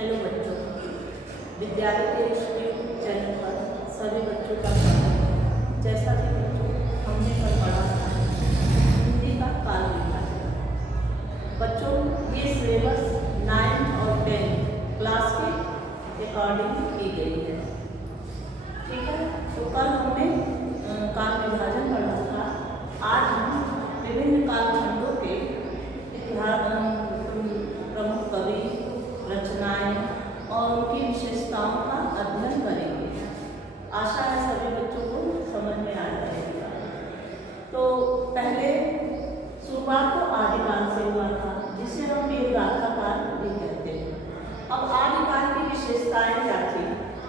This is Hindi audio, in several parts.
हेलो बच्चों, विद्यालय के इस यूट्यूब चैनल पर सभी बच्चों का स्वागत है। जैसा कि बच्चों हमने कल पढ़ा था हिंदी का काल विभाजन। बच्चों ये सिलेबस 9th और 10th क्लास के अकॉर्डिंग की गई है। ठीक है, तो कल हमने काल विभाजन पढ़ा था। आज हम विभिन्न कालखंडों के इतिहास, प्रमुख कवि, रचनाएं और उनकी विशेषताओं का अध्ययन करेंगे। आशा है सभी बच्चों को समझ में आ जाएगा। तो पहले शुरुआत तो आदिकाल से हुआ था, जिसे हम वीरगाथा काल भी कहते हैं। अब आदिकाल की विशेषताएं क्या थी?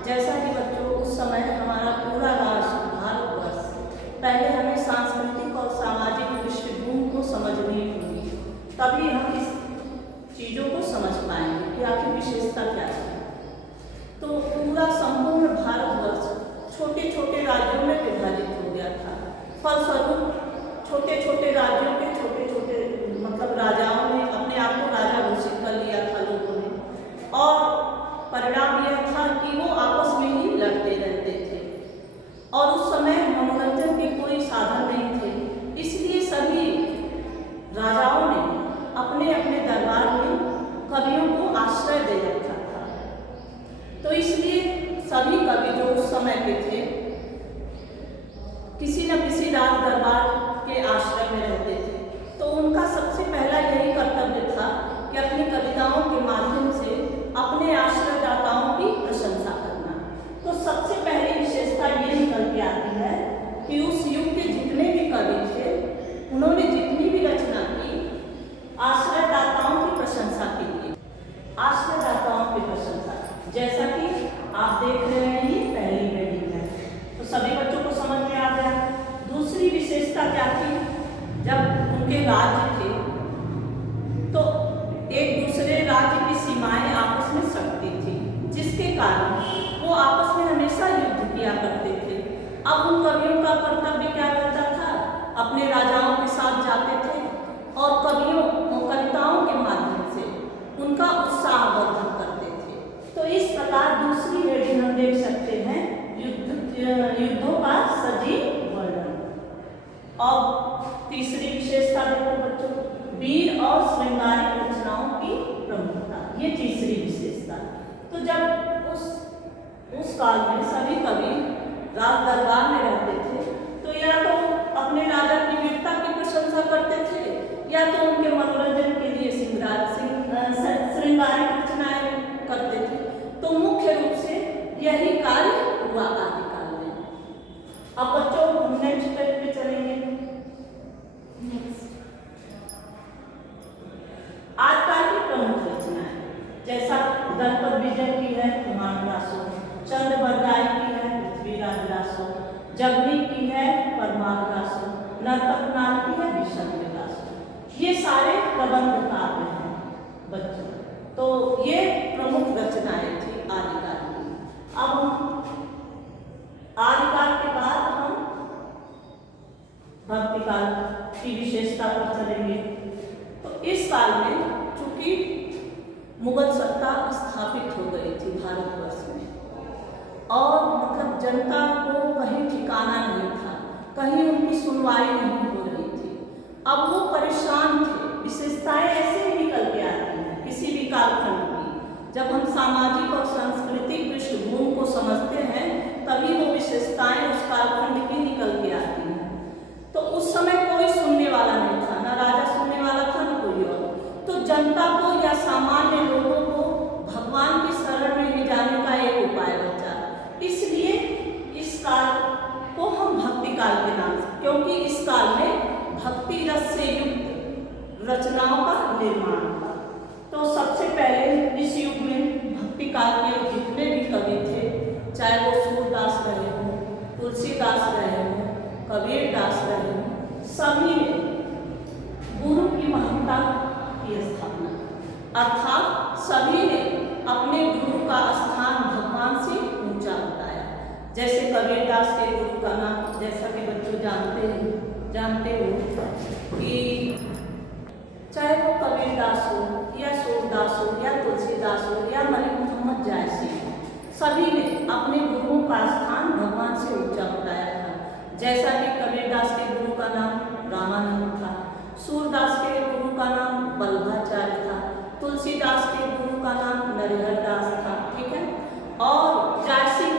जैसा कि बच्चों उस समय हमारा पूरा राष्ट्र भारतवर्ष, पहले हमें सांस्कृतिक और सामाजिक पृष्ठभूमि को समझनी होगी, तभी हम इस चीज़ों को समझ पाएंगे कि आखिर विशेषता क्या है। तो पूरा संपूर्ण भारतवर्ष छोटे छोटे राज्यों में विभाजित हो गया था। फलस्वरूप छोटे छोटे राज्यों के छोटे छोटे मतलब राजाओं ने अपने आप को राजा घोषित कर लिया था लोगों ने, और परिणाम यह था कि वो आपस में ही लड़ते रहते थे और उस समय मनोरंजन के कोई साधन नहीं थे। इसलिए सभी राजाओं ने अपने अपने दरबार में कवियों को आश्रय दे रखा था। तो इसलिए सभी कवि जो उस समय के थे किसी न किसी राज दरबार के आश्रय में रहते थे। तो उनका सबसे पहला यही कर्तव्य था कि अपनी कविताओं के माध्यम से अपने आश्रयदाताओं की प्रशंसा करना। तो सबसे पहली विशेषता ये निकल के आती है कि उस युग के जितने भी कवि थे उन्होंने जितनी भी रचना की आश्रयदाताओं की प्रशंसा के लिए, आश्रयदाताओं की प्रशंसा। जैसा कि आप देख रहे हैं ये पहली हेडिंग है, तो सभी बच्चों को समझ में आ गया। दूसरी विशेषता क्या थी? जब उनके राज्य थे तो एक दूसरे राज्य की सीमाएं आपस में सटती थी, जिसके कारण वो आपस में हमेशा युद्ध किया करते थे। अब उन कवियों का कर्तव्य क्या रहता था? अपने राजाओं के साथ जाते थे और कविताओं के माध्यम से उनका उत्साह वर्धन करते थे। तो इस प्रकार दूसरी हेडिंग हम देख सकते हैं युद्धों का सजीव वर्णन। और तीसरी विशेषता देखो बच्चों, वीर और श्रृंगारिक रचनाओं की प्रमुखता, ये तीसरी विशेषता। तो जब उस काल में सभी कवि राज दरबार में रहते थे तो या तो अपने राजा की वीरता की प्रशंसा करते थे या तो उनके मनोरंजन के लिए श्रृंगारिक रचनाएं करते थे। तो मुख्य रूप से यही कार्य हुआ आदिकाल में। अब बच्चों नेक्स्ट पेज पे चलेंगे। आदिकाल की प्रमुख रचनाएं जैसा गणपत विजय की है कुमारव्यासो, चंद्रवरदाई की है पृथ्वीराजव्यासो, जगदीप की है परमारव्यासो, नरपतनाथ की है विषमव्यासो। ये सारे प्रबंध काव्य हैं बच्चों। तो ये प्रमुख रचनाएं थी आदिकाल की। अब आदिकाल के बाद हम भक्तिकाल की विशेषता पर चलेंगे। तो इस काल में चूंकि मुगल सत्ता स्थापित हो गई थी भारतवर्ष में और मतलब जनता को कहीं ठिकाना नहीं था, कहीं उनकी सुनवाई नहीं हो रही थी। अब वो परेशान थे। विशेषताएं ऐसे ही निकल के आती हैं किसी भी कालखंड की। जब हम सामाजिक और सांस्कृतिक पृष्ठभूमि को समझते हैं तभी वो विशेषताएं उस कालखंड की निकल के आती हैं। तो उस समय कोई सुनने वाला नहीं था, ना राजा सुनने वाला था ना कोई और। तो जनता को या सामान्य लोगों को भगवान की शरण में ही जाने का एक उपाय बचा। इसलिए इस काल को हम भक्ति काल के नाम से, क्योंकि इस काल में भक्ति रस से युक्त रचनाओं का निर्माण हुआ। तो सबसे पहले इस युग में भक्ति काल के जितने भी कवि थे, चाहे वो सूरदास रहे हों, तुलसीदास रहे हों, कबीरदास रहे हों, सभी ने गुरु की महत्ता की स्थापना, अर्थात सभी ने अपने गुरु का स्थान भगवान से ऊंचा बताया। जैसे कबीरदास के गुरु का नाम, जैसा कि बच्चों जानते हो कि चाहे वो कबीरदास हो या सूरदास हो या तुलसीदास हो या मणिमुकुंद सभी ने अपने गुरुओं का स्थान भगवान से ऊंचा बताया था। जैसा कि कबीरदास के गुरु का नाम रामानंद था, सूरदास के गुरु का नाम वल्लभाचार्य था, तुलसीदास के गुरु का नाम नरहरदास था, ठीक है, और जायसी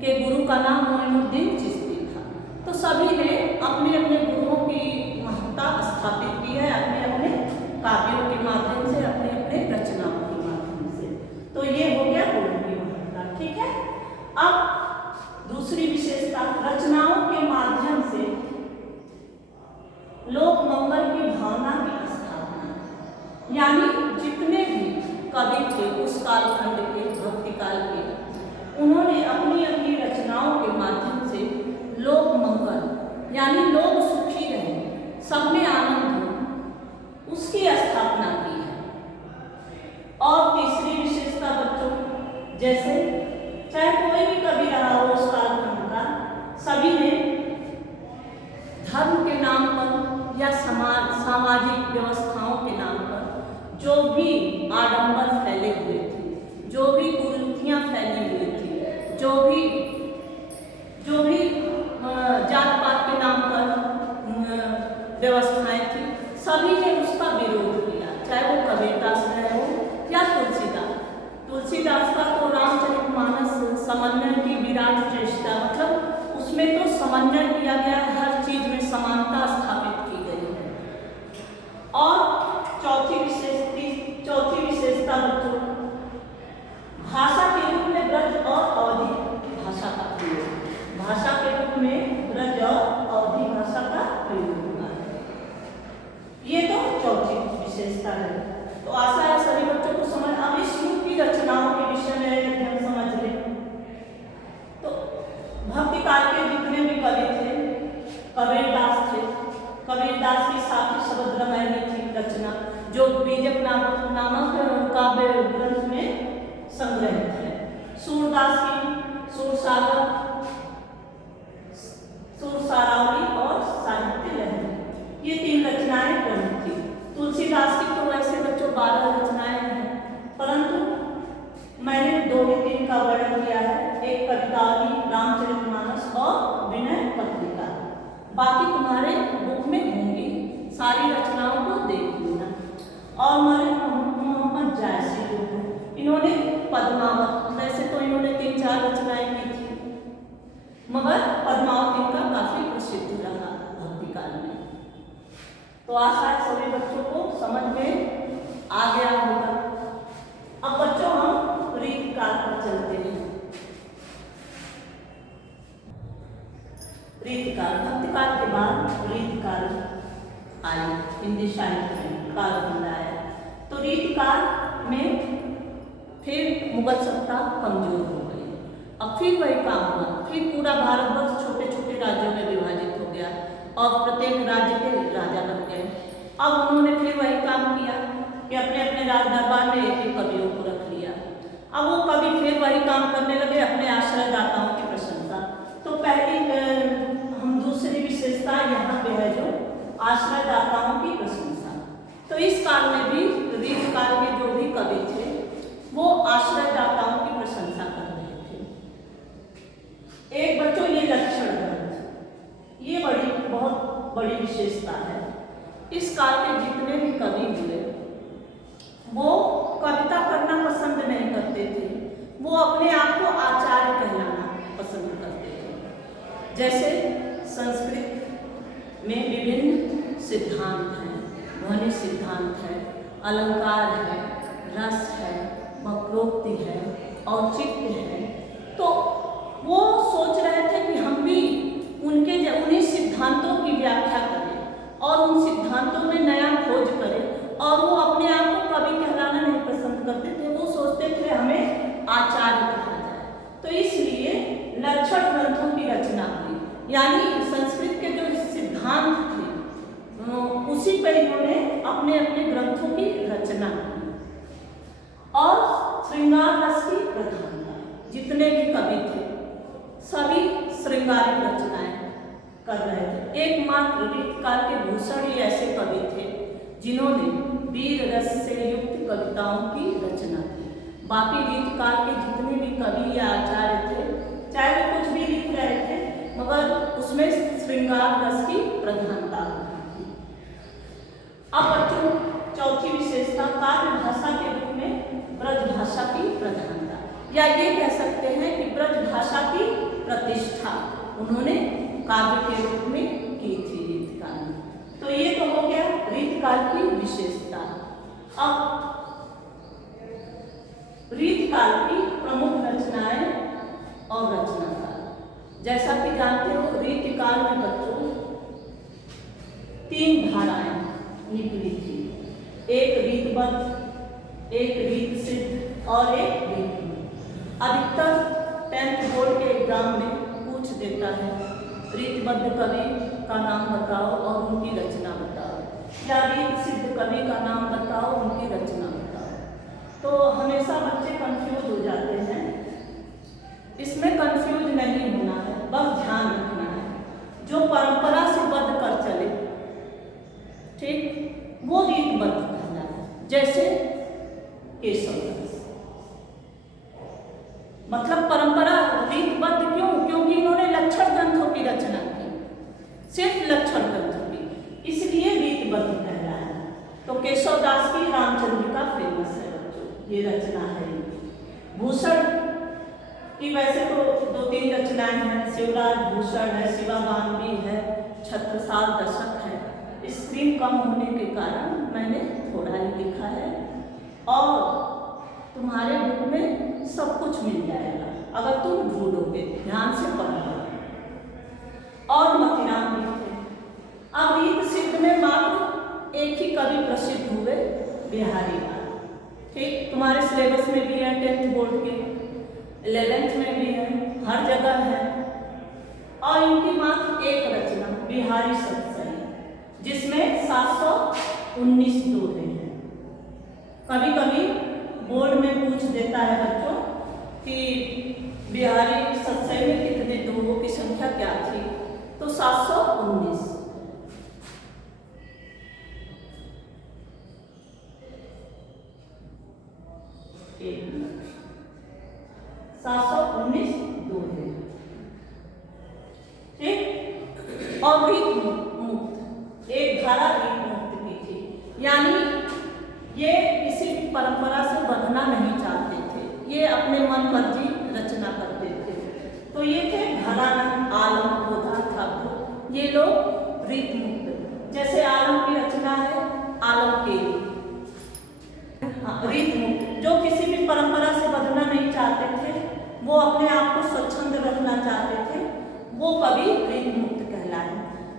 के गुरु का नाम मोइनुद्दीन चिश्ती था। तो सभी ने अपने अपने गुरुओं की महत्ता स्थापित की है अपने अपने काव्यों के माध्यम से, अपने अपने रचनाओं के माध्यम से। तो ये हो गया गुरु की महत्ता, ठीक है। अब दूसरी विशेषता, रचनाओं के माध्यम से लोक मंगल की भावना की स्थापना, यानी जितने भी कवि थे उस कालखंड के, भक्ति काल के, उन्होंने अपनी अपनी रचनाओं के माध्यम से लोक मंगल यानी लोग सुखी रहे, सब में आनंद हो, उसकी स्थापना की है। और तीसरी विशेषता बच्चों, जैसे चाहे कोई भी कवि रहा हो उस कालखंड का, सभी ने धर्म के नाम पर या सामाजिक व्यवस्थाओं के नाम पर जो भी आडंबर फैले हुए थे, जो भी कुरीतियां फैली हुई थी, जो भी जात पात के नाम पर व्यवस्थाएं थी, सभी ने उसका विरोध किया। चाहे वो कबीरदास रहे हो या तुलसीदास। तुलसीदास का तो रामचरितमानस समन्वय की विराट चेष्टा, मतलब उसमें तो समन्वय किया गया, हर चीज में समानता स्थापित की गई है। और चौथी विशेषता बच्चों, भाषा के रूप में ब्रज और अवधी भाषा का प्रयोग, भाषा के रूप में ब्रज और अवधी भाषा का प्रयोग हुआ है। ये तो चौथी विशेषता है। तो आशा है सभी बच्चों को समझ। अब इस युग की रचनाओं के विषय में यदि हम समझ लें तो भक्ति काल के जितने भी कवि थे, कबीरदास थे, कबीरदास की साथी शब्द रामायणी थी रचना, जो बीजक नामक काव्य ग्रंथ में संग्रहित है। सूरदास की सुरसारावली और साहित्य लहरी, ये 3 रचनाएं प्रमुख थी। तुलसीदास की तो वैसे बच्चों 12 रचनाएं हैं, परंतु मैंने 2 ही 3 का वर्णन किया है, एक कवितावली, रामचरितमानस और विनय पत्रिका। बाकी तुम्हारे बुक में होंगी, सारी रचनाओं को देख लेना। और मोहम्मद जायसी जो है, इन्होंने पद्मावत, वैसे तो इन्होंने 3-4 रचनाएं की थी, मगर पद्मावत इनका काफी प्रसिद्ध रहा भक्ति काल में। तो आशा है सभी बच्चों को समझ में आ गया होगा। अब बच्चों हम रीतिकाल पर चलते हैं। रीतिकाल, भक्ति काल के बाद रीतिकाल आई, हिंदी साहित्य में कालखंड आया। तो रीतिकाल में फिर मुगल सत्ता कमजोर हो गई। अब फिर वही काम हुआ, फिर पूरा भारतवर्ष छोटे छोटे राज्यों में विभाजित हो गया और प्रत्येक राज्य के राजा बन गए। अब उन्होंने फिर वही काम किया कि अपने अपने राज दरबार में एक एक कवियों को रख लिया। अब वो कवि फिर वही काम करने लगे, अपने आश्रयदाताओं की प्रशंसा। तो पहली हम दूसरी विशेषता यहाँ पे है जो आश्रयदाताओं की प्रशंसा। तो इस काल में भी रीत काल के जो भी कवि थे वो आश्रयदाताओं की प्रशंसा कर रहे थे। एक बच्चों ये लक्षण ग्रंथ, ये बहुत बड़ी विशेषता है। इस काल के जितने भी कवि हुए वो कविता करना पसंद नहीं करते थे, वो अपने आप को आचार्य कहलाना पसंद करते थे। जैसे संस्कृत में विभिन्न सिद्धांत हैं, ध्वनि सिद्धांत है, अलंकार है, रस है, वक्रोक्ति है, औचित्य है। तो वो सोच रहे थे कि हम भी उन्हीं सिद्धांतों की व्याख्या करें और उन सिद्धांतों में नया खोज करें। और वो अपने आप को कवि कहलाना नहीं पसंद करते थे, वो सोचते थे हमें आचार्य कहा जाए। तो इसलिए लक्षण ग्रंथों की रचना हुई, यानी संस्कृत के जो सिद्धांत थे उसी पर इन्होंने अपने अपने ग्रंथों की रचना की। और श्रृंगार रस की प्रधानता, जितने भी कवि थे सभी श्रृंगारिक रचनाएं कर रहे थे। एकमात्र रीतकाल के भूषण ही ऐसे कवि थे जिन्होंने वीर रस से युक्त कविताओं की रचना की। बाकी रीतकाल के जितने भी कवि या आचार्य थे, चाहे वो कुछ भी लिख रहे थे, मगर उसमें श्रृंगार रस की प्रधानता थी। अब बच्चों, चौथी विशेषता काव्य भाषा के रूप में ब्रज भाषा की प्रधानता, या ये कह सकते हैं कि ब्रज भाषा की प्रतिष्ठा उन्होंने काव्य के रूप में की थी रीतकाल में। तो ये तो हो गया रीतकाल की विशेषता। अब रीतकाल की प्रमुख रचनाएं और रचनाकार। जैसा कि जानते हो, रीतकाल में बच्चों 3 धाराएं निकली थी, एक रीतबद्ध, एक रीत सिद्ध और एक रीत। अधिकतर 10th बोर्ड के एग्जाम में पूछ देता है रीतबद्ध कवि का नाम बताओ और उनकी रचना बताओ, या रीत सिद्ध कवि का नाम बताओ, उनकी रचना बताओ। तो हमेशा बच्चे कंफ्यूज हो जाते हैं। इसमें कंफ्यूज नहीं होना है, बस ध्यान रखना है जो परंपरा से बद्ध कर चले, ठीक, वो रीतबद्ध कहलाता। जैसे केशवदास, मतलब परंपरा रीतबद्ध क्यों? क्योंकि इन्होंने लक्षण ग्रंथों की रचना की, सिर्फ लक्षण ग्रंथों की, इसलिए रीतबद्ध कहलाया। तो केशवदास की रामचंद्रिका फेमस है बच्चों, ये रचना है इनकी। भूषण की वैसे तो 2-3 रचनाएं हैं, शिवराज भूषण है, शिवाबानवी है, छत्रसाल दशक है। स्क्रीन कम होने के कारण मैंने थोड़ा ही लिखा है, और तुम्हारे बुक में सब कुछ मिल जाएगा अगर तुम ढूंढोगे, ध्यान से पढ़ना। और मतीराम भी थे। अब रीत सिद्ध में मात्र एक ही कवि प्रसिद्ध हुए, बिहारी लाल, ठीक, तुम्हारे सिलेबस में भी है, 10th बोर्ड के 11th में भी है, हर जगह है। और इनकी मात्र एक रचना बिहारी सत्सई, जिसमें 719 दोहे हैं। कभी कभी बोर्ड में पूछ देता है बच्चों कि बिहारी सत्सई में कितने दोहों की संख्या क्या थी, तो 719। एक मिनट, 719 दोहे, ठीक। और रीत मुक्त, एक धारा रीत मुक्त की थी, यानी ये किसी भी परंपरा से बंधना नहीं चाहते थे, ये अपने मन मर्जी रचना करते थे। तो ये थे धरानंद, आलम, बोधा, ठाकुर, ये लोग रीत मुक्त। जैसे आलम की रचना है आलम के रीत मुक्त, जो किसी भी परंपरा से बंधना नहीं चाहते थे, वो अपने आप को स्वच्छंद रखना चाहते थे, वो कवि रीत मुक्त कहलाए।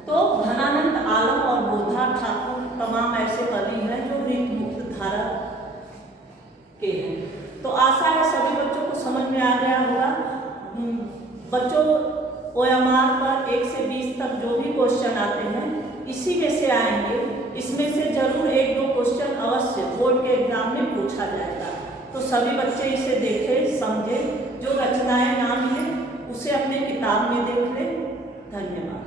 तो धनानंद, आलम और बोधा, ठाकुर तमाम ऐसे कवि हैं जो रीत मुक्त धारा के हैं। तो आशा है सभी बच्चों को समझ में आ गया होगा। बच्चों, OMR पर 1 से 20 तक जो भी क्वेश्चन आते हैं इसी में से आएंगे, इसमें से जरूर 1-2 क्वेश्चन अवश्य बोर्ड के एग्जाम में पूछा जाएगा। तो सभी बच्चे इसे देखें, समझें, जो रचनाएं नाम है उसे अपने किताब में देख लें। धन्यवाद।